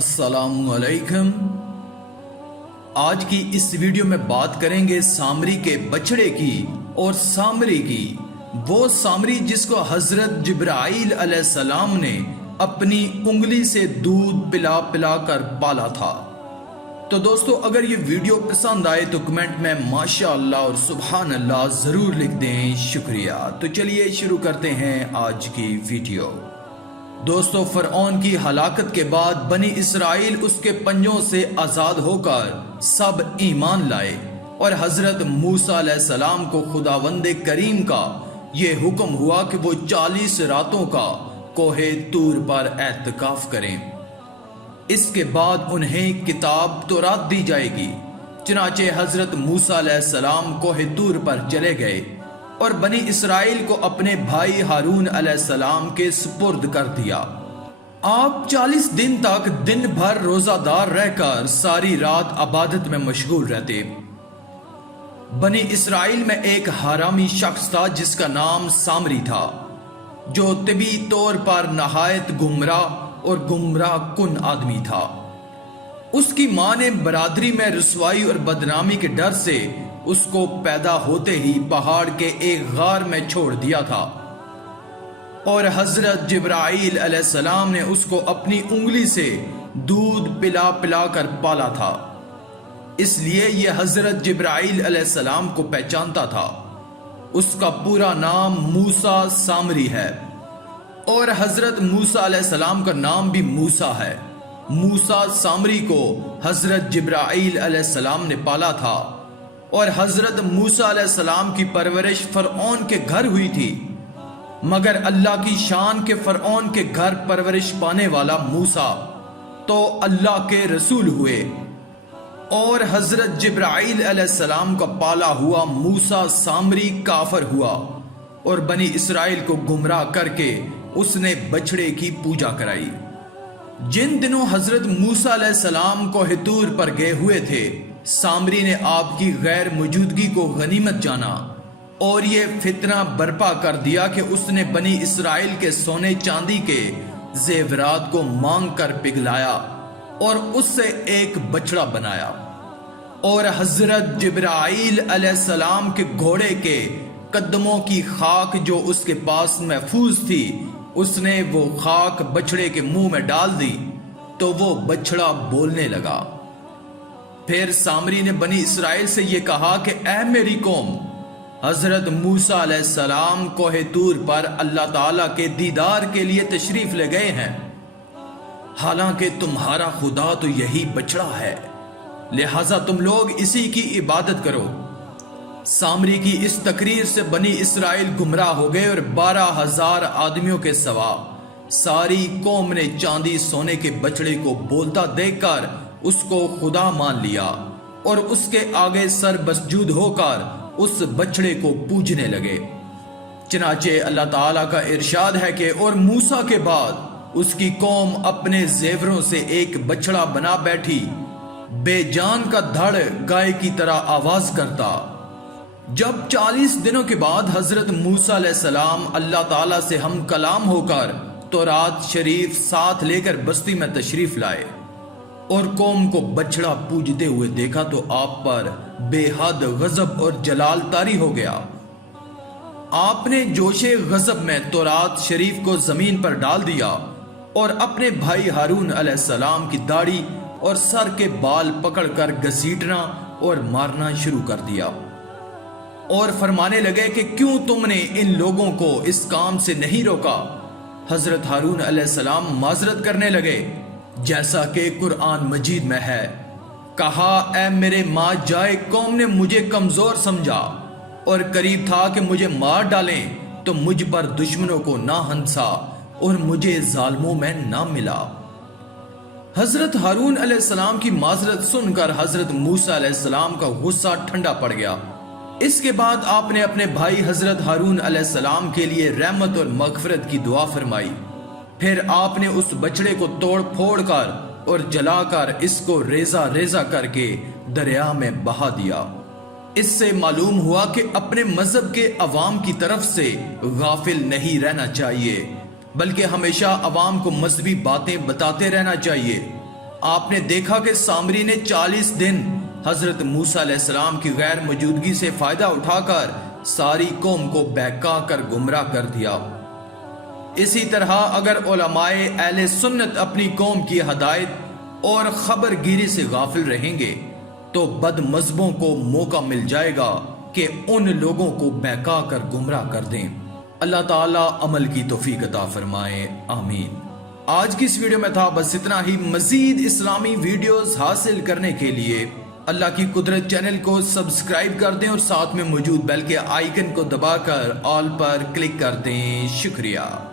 अस्सलाम अलैकुम। आज की इस वीडियो में बात करेंगे सामरी के बछड़े की और सामरी की। वो सामरी जिसको हजरत जिब्राइल अलैहिस्सलाम ने अपनी उंगली से दूध पिला पिला कर पाला था। तो दोस्तों, अगर ये वीडियो पसंद आए तो कमेंट में माशाअल्लाह और सुभान अल्लाह जरूर लिख दें, शुक्रिया। तो चलिए शुरू करते हैं आज की वीडियो। दोस्तों, फरऔन की हलाकत के बाद बनी इसराइल उसके पंजों से आजाद होकर सब ईमान लाए और हजरत मूसा अलैहिस्सलाम को खुदावंदे करीम का ये हुक्म हुआ कि वो 40 रातों का कोहे तूर पर एतकाफ करें। इसके बाद उन्हें किताब तौरात दी जाएगी। चुनाचे हजरत मूसा अलैहिस्सलाम कोहे तूर पर चले गए और बनी इसराइल को अपने भाई हारून अलैहिस्सलाम के सुपुर्द कर दिया। आप 40 दिन तक दिन भर रोजादार रहकर सारी रात इबादत में मशगूल रहते। बनी इसराइल में एक हरामी शख्स था जिसका नाम सामरी था, जो तबी तौर पर नहायत गुमराह और गुमराह कुन आदमी था। उसकी मां ने बरादरी में रुसवाई और बदनामी के डर से उसको पैदा होते ही पहाड़ के एक गार में छोड़ दिया था और हजरत जिब्राइल अलैहिस्सलाम ने उसको अपनी उंगली से दूध पिला पिला कर पाला था। इसलिए यह हजरत जिब्राइल अलैहिस्सलाम को पहचानता था। उसका पूरा नाम मूसा सामरी है और हजरत मूसा अलैहिस्सलाम का नाम भी मूसा है। मूसा सामरी को हजरत जिब्राइल अलैहिस्सलाम ने पाला था और हजरत मूसा अलैहिस्सलाम की परवरिश फरऔन के घर हुई थी, मगर अल्लाह की शान के फरऔन के घर परवरिश पाने वाला मूसा तो अल्लाह के रसूल हुए और हजरत जिब्राइल अलैहिस्सलाम का पाला हुआ मूसा सामरी काफर हुआ और बनी इसराइल को गुमराह करके उसने बछड़े की पूजा कराई। जिन दिनों हजरत मूसा अलैहिस्सलाम को हितूर पर गए हुए थे, सामरी ने आपकी गैर मौजूदगी को गनीमत जाना और ये फितना बर्पा कर दिया कि उसने बनी इसराइल के सोने चांदी के जेवरात को मांग कर पिघलाया और उससे एक बछड़ा बनाया और हजरत जिब्राइल अलैहिस्सलाम के घोड़े के कदमों की खाक जो उसके पास महफूज थी, उसने वो खाक बछड़े के मुंह में डाल दी तो वो बछड़ा बोलने लगा। फिर सामरी ने बनी इसराइल से ये कहा कि ऐ मेरी कौम, हजरत मूसा अलैहिस्सलाम कोहे तूर पर अल्लाह ताला के दीदार के लिए तशरीफ ले गए हैं, हालांकि तुम्हारा खुदा तो यही बछड़ा है, लिहाजा तुम लोग इसी की इबादत करो। सामरी की इस तकरीर से बनी इसराइल गुमराह हो गए और 12,000 आदमियों के सवा सारी कौम ने चांदी सोने के बछड़े को बोलता देखकर उसको खुदा मान लिया और उसके आगे सर बसजूद होकर उस बछड़े को पूजने लगे। चनाचे अल्लाह ताला का इरशाद है कि और मूसा के बाद उसकी कौम अपने जेवरों से एक बछड़ा बना बैठी, बेजान का धड़ गाय की तरह आवाज करता। जब 40 दिनों के बाद हजरत मूसा अलैहिस्सलाम अल्लाह ताला से हम कलाम होकर तौरात शरीफ साथ लेकर बस्ती में तशरीफ लाए और कौम को बछड़ा पूजते हुए देखा तो आप पर बेहद गजब और जलाल तारी हो गया। आपने जोशे गजब में तौरात शरीफ को जमीन पर डाल दिया और अपने भाई हारून अलैहिस्सलाम की दाढ़ी और सर के बाल पकड़कर घसीटना और मारना शुरू कर दिया और फरमाने लगे कि क्यों तुमने इन लोगों को इस काम से नहीं रोका। हजरत हारून अलैहिस्सलाम माजरत करने लगे, जैसा कि कुरान मजीद में है, कहा ऐ मेरे माँ जाए, कौम ने मुझे कमजोर समझा और करीब था कि मुझे मार डालें, तो मुझ पर दुश्मनों को ना हंसा और मुझे जालिमों में ना मिला। हजरत हारून अलैहिस्सलाम की माजरत सुनकर हजरत मूसा अलैहिस्सलाम का गुस्सा ठंडा पड़ गया। इसके बाद आपने अपने भाई हजरत हारून अलैहिस्सलाम के लिए रहमत और मगफरत की दुआ फरमाई। फिर आपने उस बछड़े को तोड़ फोड़ कर और जलाकर इसको रेजा रेजा करके दरिया में बहा दिया। इससे मालूम हुआ कि अपने मजहब के अवाम की तरफ से गाफिल नहीं रहना चाहिए, बल्कि हमेशा अवाम को मजहबी बातें बताते रहना चाहिए। آپ نے دیکھا کہ سامری نے 40 دن حضرت موسیٰ علیہ السلام کی غیر موجودگی سے فائدہ اٹھا کر ساری قوم کو بہکا کر گمراہ کر دیا۔ اسی طرح اگر علماء اہل سنت اپنی قوم کی ہدایت اور خبر گیری سے غافل رہیں گے تو بد مذہبوں کو موقع مل جائے گا کہ ان لوگوں کو بہکا کر گمراہ کر دیں۔ اللہ تعالیٰ عمل کی توفیق عطا فرمائے، آمین۔ آج کی اس ویڈیو میں تھا بس اتنا ہی۔ مزید اسلامی ویڈیوز حاصل کرنے کے لیے اللہ کی قدرت چینل کو سبسکرائب کر دیں اور ساتھ میں موجود بیل کے آئیکن کو دبا کر آل پر کلک کر دیں۔ شکریہ۔